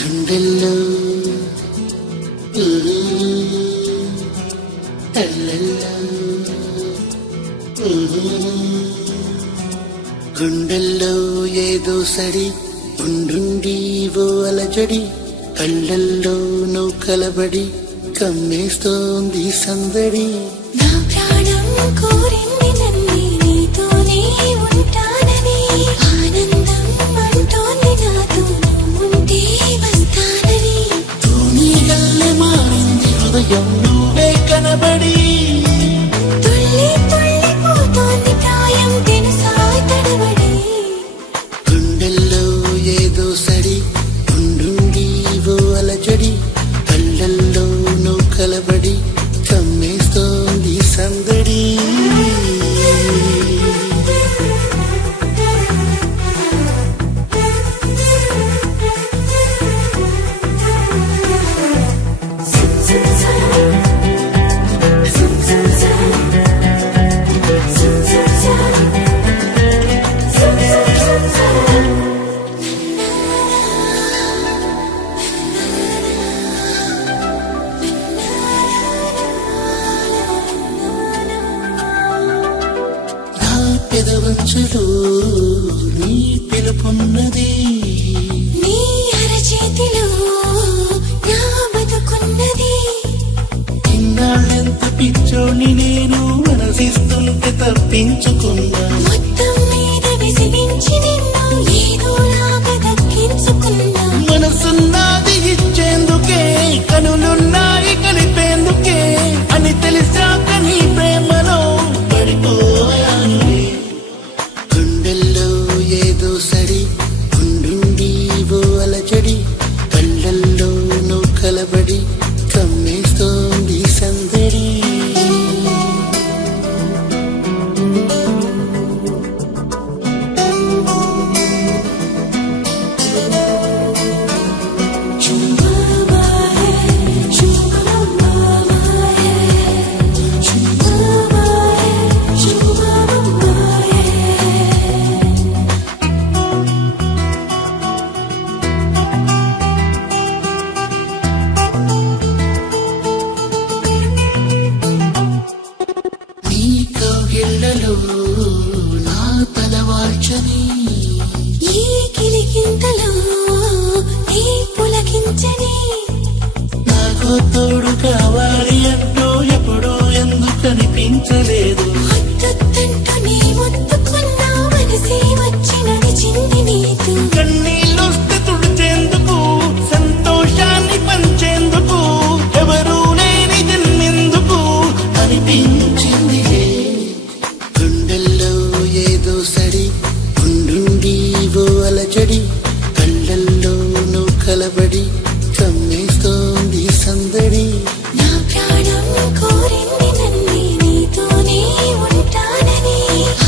గుండెల్లో తల్లల్లో గుండెల్లో ఏదో సడి ఉండుండి ఓ అలజడి కళ్ళల్లో నువ్వు కలబడి కమ్మేస్తోంది సందడి. నా ప్రాణం కోరింది నన్ను నీతోనే ఉంటానని ఆనందం అంటోంది నాతో నువ్వుంటే వస్తానని. తూనీగల్లె మారింది హృదయం నువ్వే కనబడి తుల్లి తుల్లిపోతోంది ప్రాయం తెలుసా తడబడి. గుండెల్లో ఏదో సడి ఉండుండి ఓ అలజడి కళ్ళల్లో నువ్వు కలబడి కమ్మేస్తోంది సందడి. పెదవంచులో నీ పిలుపున్నది, నీ అరచేతిలో నా బతుకున్నది. ఇన్నాళ్ళెంత పిచ్చోని నేను మనసిస్తుంటే తప్పించుకున్నా. మొత్తం మీద విసిగించి నిన్ను ఏదోలాగా దక్కించుకున్నా. మనసున్నది ఇచ్చేందుకే కనులున్నాయి కలిపేందుకే అని తెలిసాక నీ ప్రేమలో పడిపోయాను. గుండెల్లో ఏదో సడి ఉండుండి ఓ అలజడి కళ్ళల్లో నువ్వు కలబడి కమ్మేస్తోంది సందడి. నీ కౌగిళ్ళలో నా తలవాల్చని ఈ కిలికింతలో నీ పులకించని. నాకు తోడు కావాలి అంటూ ఎప్పుడూ ఎందుకు అనిపించలేదు. ముద్దంటూ నీ ముద్దుకున్నా మనసే వచ్చి నడిచింది నీతో. కన్నీళ్ళొస్తే తుడిచేందుకు సంతోషాన్ని పంచేందుకు ఎవరూ లేని జన్మెందుకు అనిపించింది. గుండెల్లో ఏదో సడి ఉండుండి ఓ అలజడి కళ్ళల్లో నువ్వు కలబడి కమ్మేస్తోంది సందడి. నా ప్రాణం కోరింది నన్ను నీతోనే ఉంటానని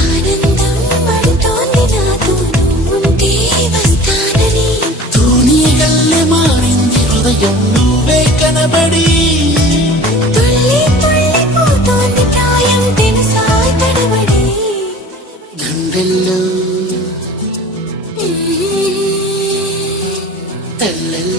ఆనందం అంటోంది నాతో నువ్వుంటే వస్తానని. తూనీగల్లె మారింది హృదయం నువ్వే కనబడి తుల్లి తుల్లిపోతోంది ప్రాయం తెలుసా తడబడి. గుండెల్లో తల్లల్లో